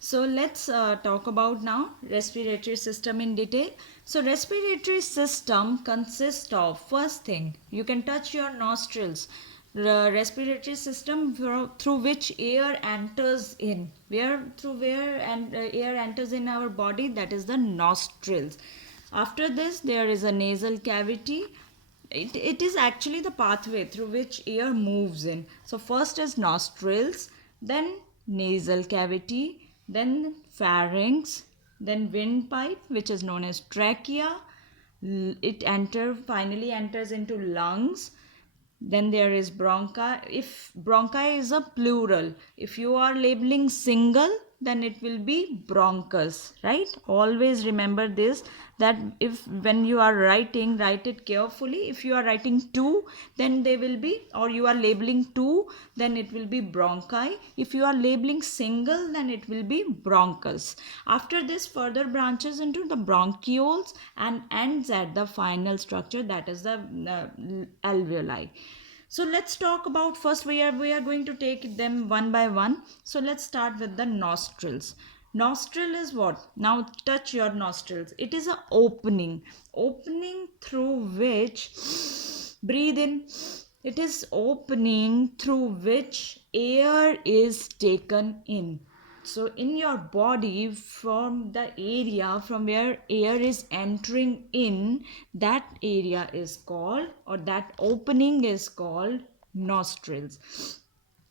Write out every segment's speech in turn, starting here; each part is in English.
So let's talk about now respiratory system in detail. So respiratory system consists of, first thing, you can touch your nostrils. The respiratory system through which air enters in, where and air enters in our body, that is the nostrils. After this, there is a nasal cavity. It is actually the pathway through which air moves in. So first is nostrils, then nasal cavity, then pharynx, then windpipe, which is known as trachea. It finally enters into lungs. Then there is bronchi. If bronchi is a plural, if you are labeling single, then it will be bronchus, right? Always remember this, that if when you are writing, write it carefully. If you are writing two, then they will be, or you are labeling two, then it will be bronchi. If you are labeling single, then it will be bronchus. After this, further branches into the bronchioles and ends at the final structure, that is the alveoli. So let's talk about, first we are going to take them one by one. So let's start with the nostrils. Nostril is what? Now touch your nostrils. It is a opening through which, breathe in, it is opening through which air is taken in. So in your body, from the area from where air is entering in, that area is called, or that opening is called, nostrils.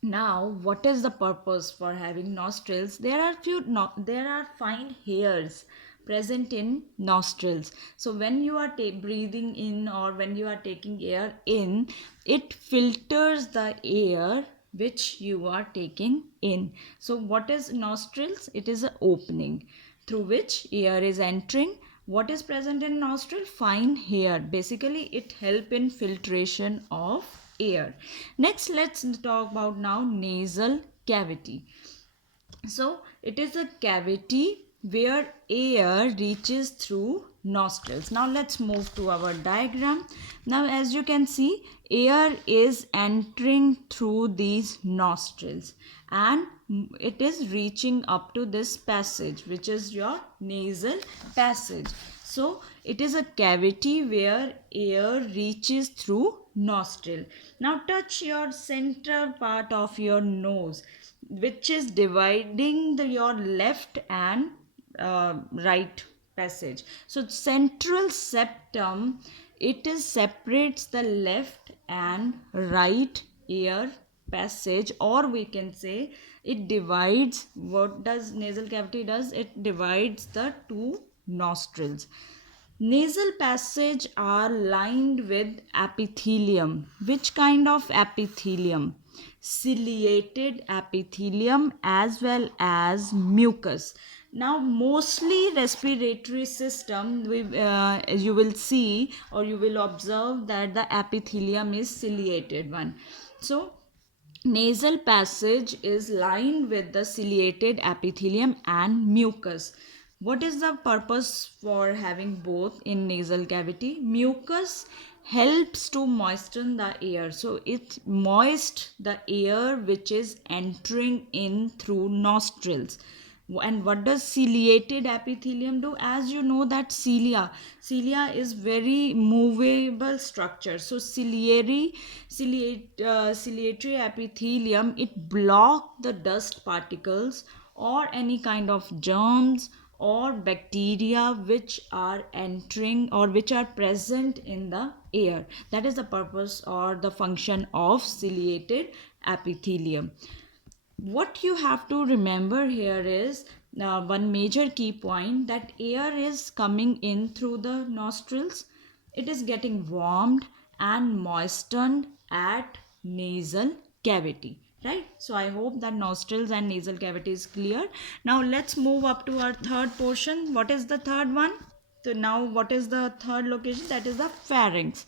Now what is the purpose for having nostrils? There are fine hairs present in nostrils. So when you are breathing in, or when you are taking air in, it filters the air which you are taking in. So what is nostrils? It is an opening through which air is entering. What is present in nostril? Fine hair. Basically it help in filtration of air. Next, let's talk about now nasal cavity. So it is a cavity where air reaches through nostrils. Now let's move to our diagram. Now as you can see, air is entering through these nostrils and it is reaching up to this passage, which is your nasal passage. So it is a cavity where air reaches through nostril. Now touch your central part of your nose, which is dividing your left and right passage. So central septum, it is separates the left and right air passage, or we can say it divides. What does nasal cavity does? It divides the two nostrils. Nasal passage are lined with epithelium. Which kind of epithelium? Ciliated epithelium as well as mucus. Now mostly respiratory system, you will see or you will observe that the epithelium is ciliated one. So nasal passage is lined with the ciliated epithelium and mucus. What is the purpose for having both in nasal cavity? Mucus helps to moisten the air. So it moist the air which is entering in through nostrils. And what does ciliated epithelium do? As you know that cilia is very movable structure. So ciliatory epithelium, it block the dust particles or any kind of germs or bacteria which are entering or which are present in the air. That is the purpose or the function of ciliated epithelium. What you have to remember here is one major key point, that air is coming in through the nostrils. It is getting warmed and moistened at nasal cavity, right? So I hope that nostrils and nasal cavity is clear. Now let's move up to our third portion. What is the third one? So now what is the third location? That is the pharynx.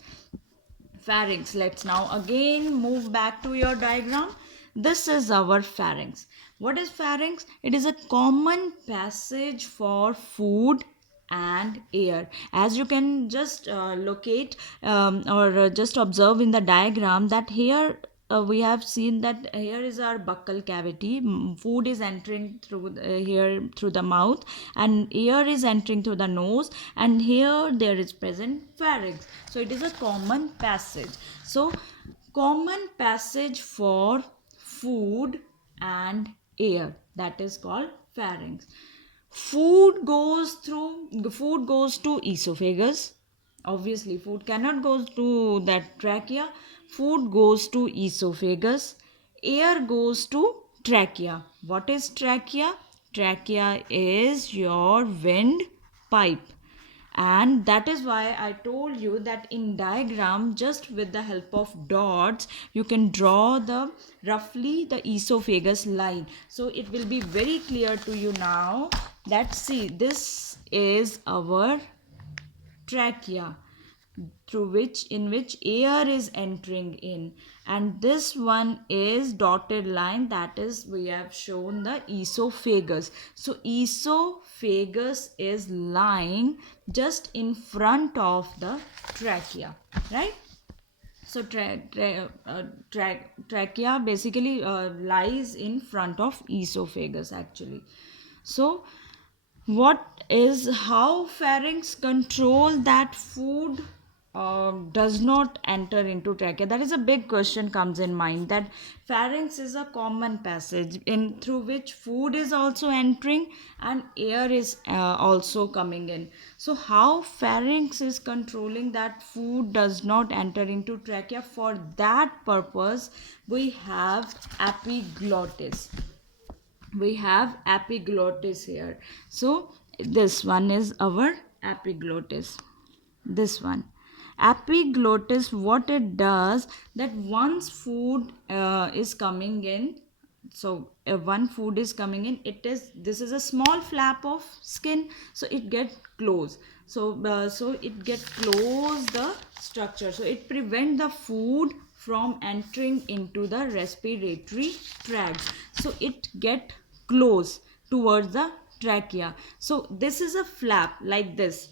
Let's now again move back to your diagram. This is our pharynx. What is pharynx? It is a common passage for food and air. As you can just locate or just observe in the diagram, that here we have seen that here is our buccal cavity. Food is entering through here through the mouth, and air is entering through the nose, and here there is present pharynx. So it is a common passage. So common passage for food and air, that is called pharynx. Food goes to esophagus. Obviously food cannot go to that trachea. Food goes to esophagus. Air goes to trachea. What is trachea? Trachea is your windpipe, and that is why I told you that in diagram, just with the help of dots, you can draw the roughly the esophagus line. So it will be very clear to you now that, see, this is our trachea, in which air is entering in, and this one is dotted line, that is we have shown the esophagus. So esophagus is lying just in front of the trachea, right? So trachea basically lies in front of esophagus actually. So how pharynx control that food does not enter into trachea? That is a big question comes in mind, that pharynx is a common passage in through which food is also entering and air is also coming in. So how pharynx is controlling that food does not enter into trachea? For that purpose we have epiglottis. We have epiglottis here. So this one is our epiglottis. This one, epiglottis, what it does, that once food is coming in, so one food is coming in, this is a small flap of skin, so it get close. So it get close the structure, so it prevent the food from entering into the respiratory tract. So it get close towards the trachea. So this is a flap like this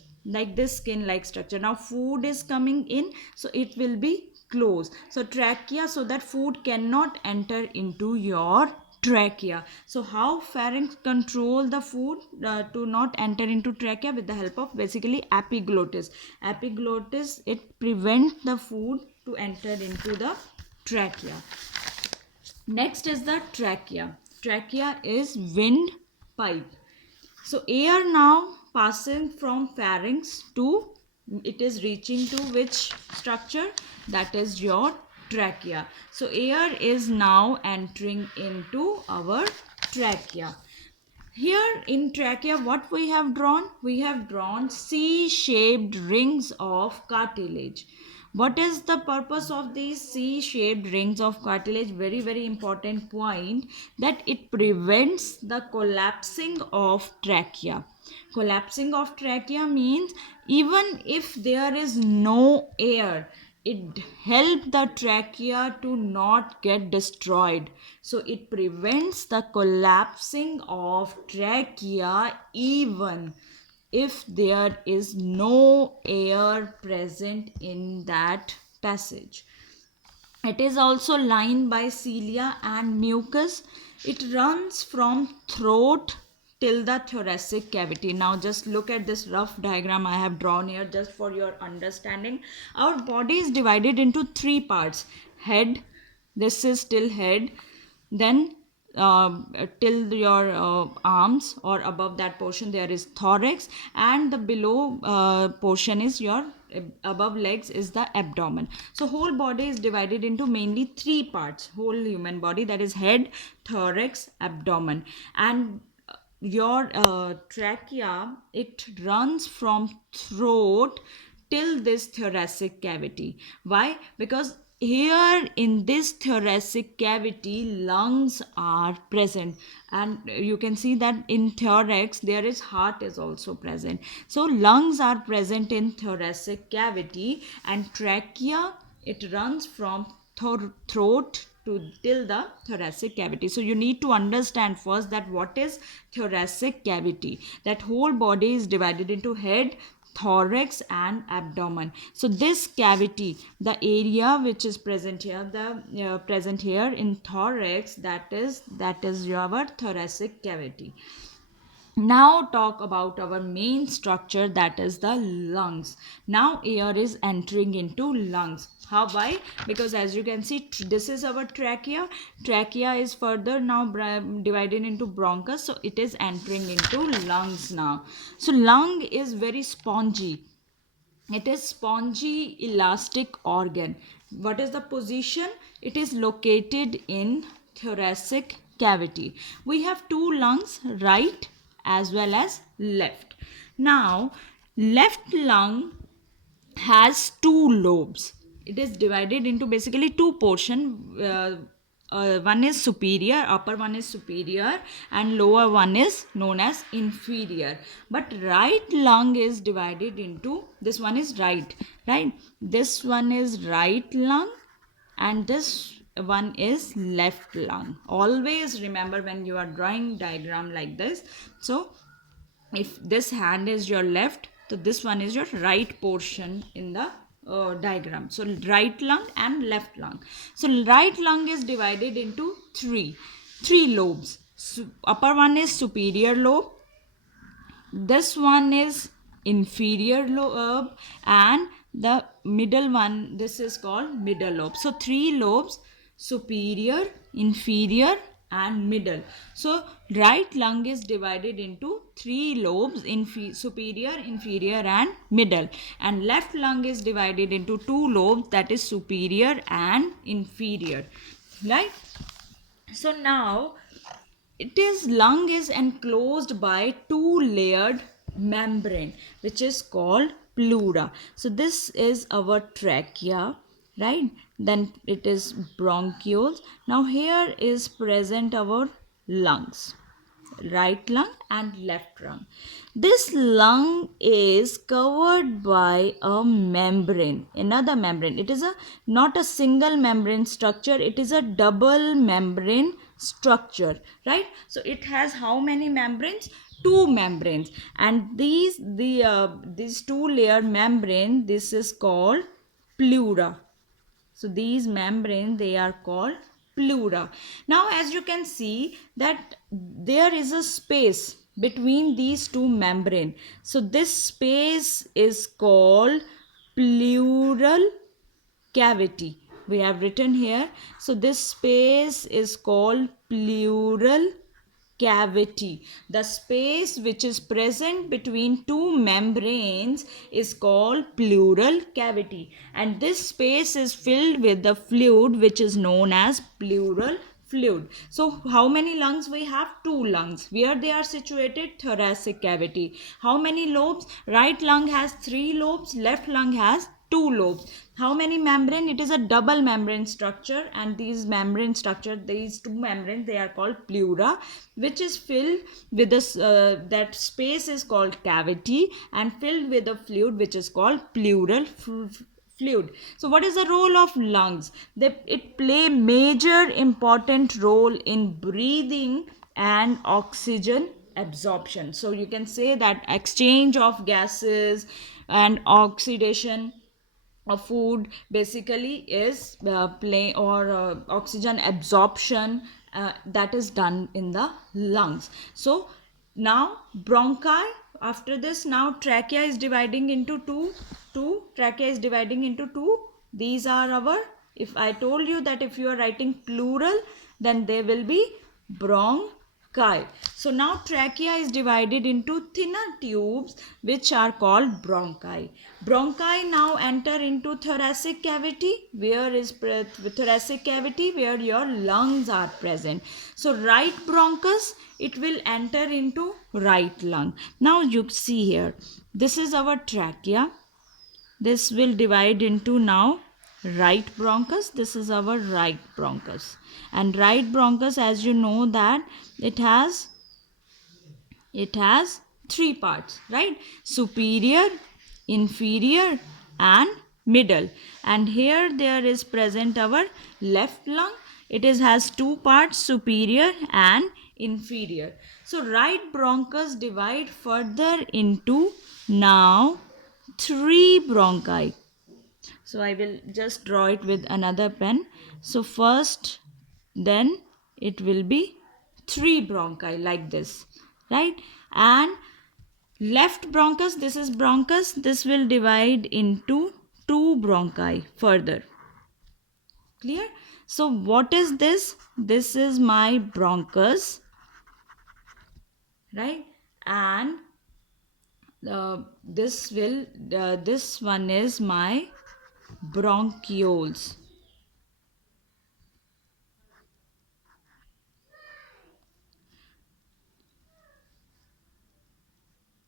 skin like structure. Now food is coming in, so it will be closed. So trachea, so that food cannot enter into your trachea. So how pharynx control the food to not enter into trachea? With the help of basically epiglottis. Epiglottis, it prevent the food to enter into the trachea. Next is the trachea. Trachea is windpipe. So air now passing from pharynx to, it is reaching to which structure? That is your trachea. So air is now entering into our trachea. Here in trachea, what we have drawn? We have drawn C-shaped rings of cartilage. What is the purpose of these C-shaped rings of cartilage? Very, very important point, that it prevents the collapsing of trachea. Collapsing of trachea means even if there is no air, it helps the trachea to not get destroyed. So it prevents the collapsing of trachea even if there is no air present in that passage. It is also lined by cilia and mucus. It runs from throat till the thoracic cavity. Now just look at this rough diagram I have drawn here just for your understanding. Our body is divided into three parts. Head, this is still head, then till your arms or above that portion there is thorax, and the below portion is your above legs is the abdomen. So whole body is divided into mainly three parts, whole human body, that is head, thorax, abdomen. And your trachea, it runs from throat till this thoracic cavity. Why? Because here in this thoracic cavity lungs are present, and you can see that in thorax there is heart is also present. So lungs are present in thoracic cavity, and trachea, it runs from throat to till the thoracic cavity. So you need to understand first that what is thoracic cavity. That whole body is divided into head, thorax and abdomen. So this cavity, the area which is present here, present here in thorax, that is your thoracic cavity. Now talk about our main structure, that is the lungs. Now air is entering into lungs. How? Why? Because as you can see, this is our trachea. Trachea is further now divided into bronchus, so it is entering into lungs now. So lung is very spongy. It is spongy elastic organ. What is the position? It is located in thoracic cavity. We have two lungs, right as well as left. Now left lung has two lobes. It is divided into basically two portions. One is superior, upper one is superior, and lower one is known as inferior. But right lung is divided into, this one is right, this one is right lung, and this one is left lung. Always remember when you are drawing diagram like this. So if this hand is your left, so this one is your right portion in the diagram. So right lung and left lung. So right lung is divided into three lobes. So upper one is superior lobe, this one is inferior lobe, and the middle one, this is called middle lobe. So three lobes: superior, inferior and middle. So right lung is divided into three lobes: superior, inferior and middle. And left lung is divided into two lobes, that is superior and inferior, right? So now lung is enclosed by two layered membrane, which is called pleura. So this is our trachea, right? Then it is bronchioles. Now here is present our lungs, right lung and left lung. This lung is covered by a membrane, another membrane. It is not a single membrane structure, it is a double membrane structure, right? So it has how many membranes? Two membranes. And these two layer membrane, this is called pleura. So these membranes, they are called pleura. Now as you can see that there is a space between these two membrane. So this space is called pleural cavity. We have written here. So this space is called pleural cavity. The space which is present between two membranes is called pleural cavity, and this space is filled with the fluid which is known as pleural fluid. So how many lungs we have? Two lungs. Where they are situated? Thoracic cavity. How many lobes? Right lung has three lobes, left lung has two lobes. How many membrane? It is a double membrane structure, and these membrane structure, these two membranes, they are called pleura, which is filled with this that space is called cavity, and filled with a fluid which is called pleural fluid. So what is the role of lungs? It play major important role in breathing and oxygen absorption. So you can say that exchange of gases and oxidation of food basically is oxygen absorption that is done in the lungs. So now bronchi, after this, now trachea is dividing into two trachea is dividing into two. These are our, if I told you that if you are writing plural, then they will be bronchi. So now trachea is divided into thinner tubes which are called bronchi. Bronchi now enter into thoracic cavity. Where is thoracic cavity? Where your lungs are present. So right bronchus, it will enter into right lung. Now you see here, this is our trachea. This will divide into now right bronchus. This is our right bronchus, and right bronchus, as you know, that it has three parts, right? Superior, inferior and middle. And here there is present our left lung. It has two parts, superior and inferior. So right bronchus divide further into now 3 bronchi. So I will just draw it with another pen. So first, then it will be 3 bronchi like this, right? And left bronchus, this is bronchus, this will divide into 2 bronchi further. Clear? So what is this? This is my bronchus, right? And this one is my bronchioles.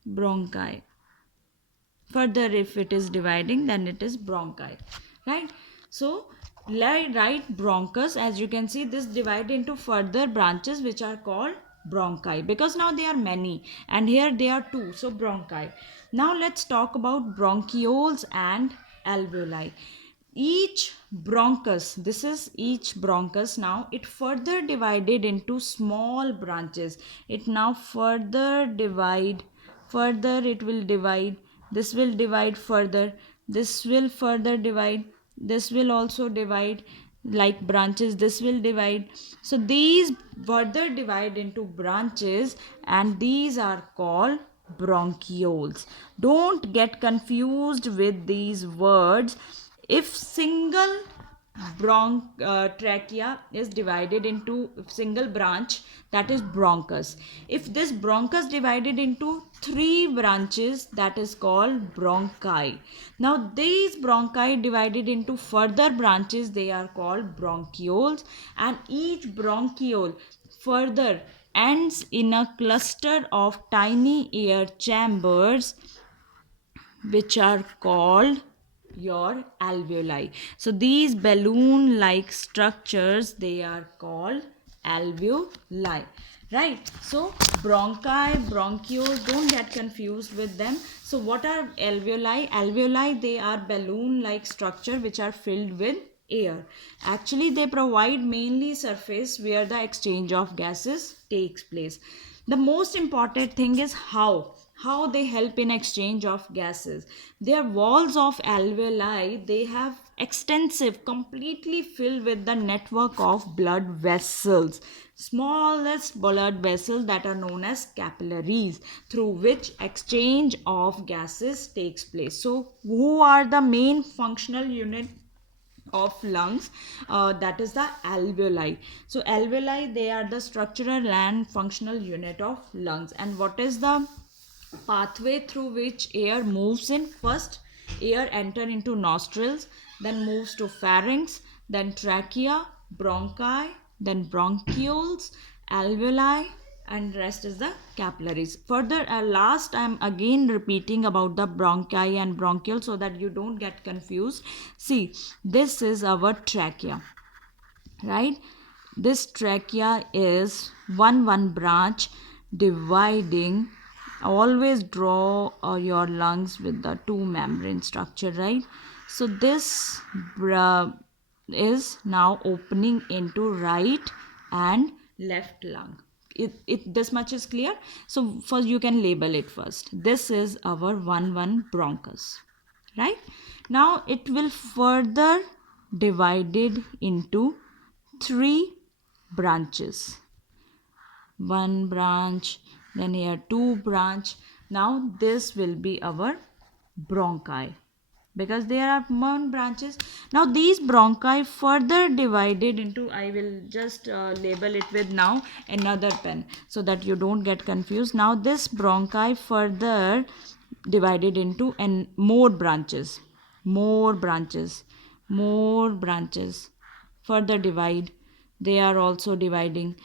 Bronchi. Further, if it is dividing, then it is bronchi, right? So write bronchus. As you can see, this divide into further branches which are called bronchi, because now they are many and here they are 2, so bronchi. Now let's talk about bronchioles and alveoli. Each bronchus, this is each bronchus, now it further divided into small branches. It now further it will divide, this will divide further, this will further divide, this will also divide like branches, this will divide. So these further divide into branches and these are called bronchioles. Don't get confused with these words. If single trachea is divided into single branch, that is bronchus. If this bronchus divided into 3 branches, that is called bronchi. Now these bronchi divided into further branches, they are called bronchioles, and each bronchiole further ends in a cluster of tiny air chambers which are called your alveoli. So these balloon like structures, they are called alveoli, right? So bronchi, bronchioles, don't get confused with them. So what are alveoli? Alveoli, they are balloon like structure which are filled with air. Actually they provide mainly surface where the exchange of gases takes place. The most important thing is how they help in exchange of gases. Their walls of alveoli, they have extensive, completely filled with the network of blood vessels, smallest blood vessels that are known as capillaries, through which exchange of gases takes place. So who are the main functional unit of lungs? That is the alveoli. So alveoli, they are the structural and functional unit of lungs. And what is the pathway through which air moves in? First, air enter into nostrils, then moves to pharynx, then trachea, bronchi, then bronchioles, alveoli, and rest is the capillaries. Further, last I am again repeating about the bronchi and bronchioles so that you don't get confused. See, this is our trachea, right? This trachea is one branch dividing. Always draw your lungs with the 2 membrane structure, right? So this is now opening into right and left lung. It this much is clear. So first you can label it first. This is our 1 bronchus, right? Now it will further divided into 3 branches. 1 branch, then here 2 branch. Now this will be our bronchi, because there are 1 branches. Now these bronchi further divided into, I will just label it with now another pen so that you don't get confused. Now this bronchi further divided into and more branches, further divide. They are also dividing,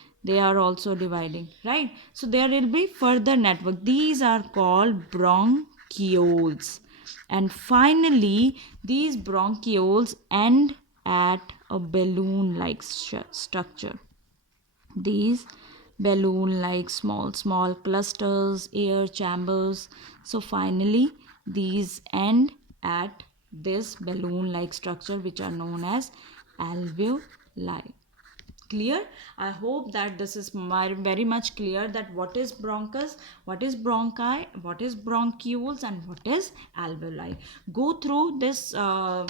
right? So there will be further network. These are called bronchioles. And finally these bronchioles end at a balloon like structure. These balloon like small clusters, air chambers. So finally these end at this balloon like structure which are known as alveoli. Clear? I hope that this is very much clear that what is bronchus, what is bronchi, what is bronchioles, and what is alveoli. Go through this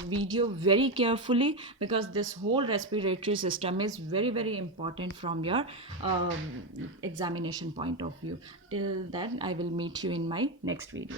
video very carefully, because this whole respiratory system is very important from your examination point of view. Till then, I will meet you in my next video.